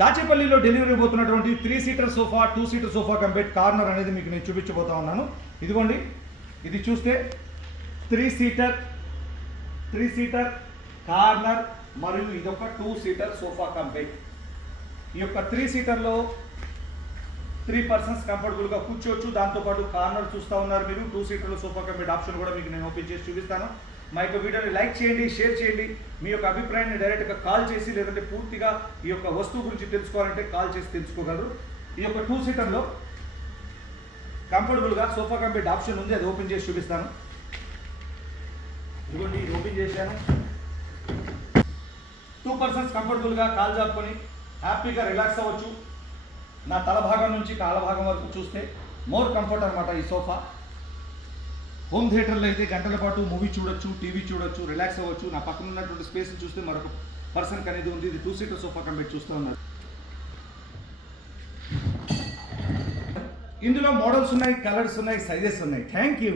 దాచేపల్లిలో delivery పోతున్నటువంటి 3 seater sofa 2 seater sofa combined corner అనేది మీకు నేను చూపించబోతా ఉన్నాను. ఇదిగోండి, ఇది చూస్తే 3 సీటర్ కార్నర్ మరియు ఇదొక 2 సీటర్ సోఫా కంబైట్. ఈ యొక్క 3 సీటర్లో 3 పర్సన్స్ కంఫర్టబుల్గా కూర్చోవచ్చు. దాంతోపాటు కార్నర్ చూస్తూ ఉన్నారు మీరు. 2 సీటర్లో సోఫా కంబైట్ ఆప్షన్ కూడా మీకు నేను ఓపెన్ చేసి చూపిస్తాను. మా యొక్క వీడియోని లైక్ చేయండి, షేర్ చేయండి. మీ యొక్క అభిప్రాయాన్ని డైరెక్ట్గా కాల్ చేసి లేదంటే పూర్తిగా ఈ యొక్క వస్తువు గురించి తెలుసుకోవాలంటే కాల్ చేసి తెలుసుకోగలరు. ఈ యొక్క 2 సీటర్లో కంఫర్టబుల్గా సోఫా కంబైట్ ఆప్షన్ ఉంది, అది ఓపెన్ చేసి చూపిస్తాను. ఇదిగోండి, ఇది ఓపెన్ చేశాను. 2 పర్సన్స్ కంఫర్టబుల్గా కాల్ జాపుకొని హ్యాపీగా రిలాక్స్ అవ్వచ్చు. నా తల భాగం నుంచి కాళ్ళ భాగం వరకు చూస్తే మోర్ కంఫర్ట్ అనమాట ఈ సోఫా. హోమ్ థియేటర్లో అయితే గంటల పాటు మూవీ చూడొచ్చు, టీవీ చూడొచ్చు, రిలాక్స్ అవ్వచ్చు. నా పక్కన ఉన్నటువంటి స్పేస్ చూస్తే మరొక పర్సన్ అనేది ఉంది. ఇది 2 సీటర్ సోఫా కంబైట్ చూస్తూ ఉన్నారు. ఇందులో మోడల్స్ ఉన్నాయి, కలర్స్ ఉన్నాయి, సైజెస్ ఉన్నాయి. Thank you.